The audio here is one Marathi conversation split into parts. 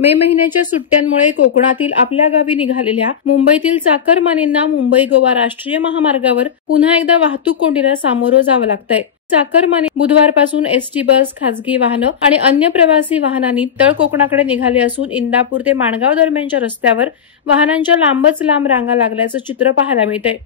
मे महिन्याच्या सुट्ट्यांमुळे कोकणातील आपल्या गावी निघालेल्या मुंबईतील चाकरमानींना मुंबई गोवा राष्ट्रीय महामार्गावर पुन्हा एकदा वाहतूक कोंडीला सामोरं जावं लागतंय। चाकरमानी बुधवारपासून एसटी बस, खासगी वाहनं आणि अन्य प्रवासी वाहनांनी तळ कोकणाकडे निघाले असून इंदापूर ते माणगाव दरम्यानच्या रस्त्यावर वाहनांच्या लांबच लांब रांगा लागल्याचं चित्र पाहायला मिळतंय।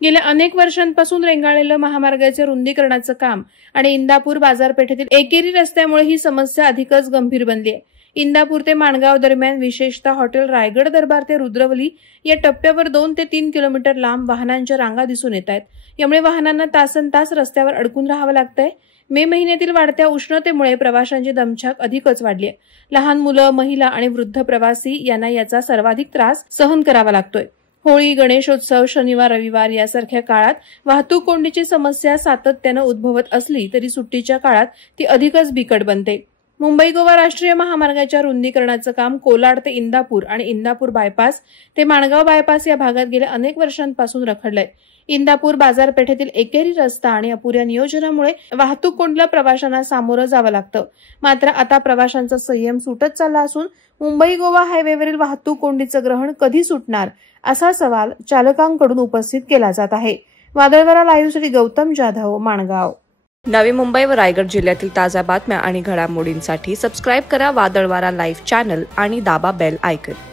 गेल्या अनेक वर्षांपासून रेंगाळलेलं महामार्गाचे रुंदीकरणाचं काम आणि इंदापूर बाजारपेठेतील एकेरी रस्त्यामुळे ही समस्या अधिकच गंभीर बनली आहे। इंदापूर ते माणगाव दरम्यान विशेषतः हॉटेल रायगड दरबार ते रुद्रवली या टप्प्यावर 2 ते 3 किलोमीटर लांब वाहनांच्या रांगा दिसून येत आहेत। यामुळे वाहनांना तासनतास रस्त्यावर अडकून राहावं लागतंय। मे महिन्यातील वाढत्या उष्णतेमुळे प्रवाशांची दमछाक अधिकच वाढली आहे। लहान मुलं, महिला आणि वृद्ध प्रवासी यांना याचा सर्वाधिक त्रास सहन करावा लागतोय। होळी, गणेशोत्सव, शनिवार, रविवार यासारख्या काळात वाहतूक कोंडीची समस्या सातत्यानं उद्भवत असली तरी सुट्टीच्या काळात ती अधिकच बिकट बनते। मुंबई गोवा राष्ट्रीय महामार्गाच्या रुंदीकरणाचं काम कोलाड ते इंदापूर आणि इंदापूर बायपास ते माणगाव बायपास या भागात गेल्या अनेक वर्षांपासून रखडलंय। इंदापूर बाजारपेठेतील एकेरी रस्ता आणि अपुऱ्या नियोजनामुळे वाहतूक कोंडीला प्रवाशांना सामोरं जावं लागतं। मात्र आता प्रवाशांचा संयम सुटत चालला असून मुंबई गोवा हायवेवरील वाहतूक कोंडीचं ग्रहण कधी सुटणार असा सवाल चालकांकडून उपस्थित केला जात आहे। वादळवारा लाईव्हसाठी गौतम जाधव, माणगाव। नवी मुंबई व रायगड जिल्ह्यातील ताज्या बातम्या आणि घडामोडींसाठी सबस्क्राईब करा वादळवारा लाईव्ह चॅनल आणि दाबा बेल आयकॉन।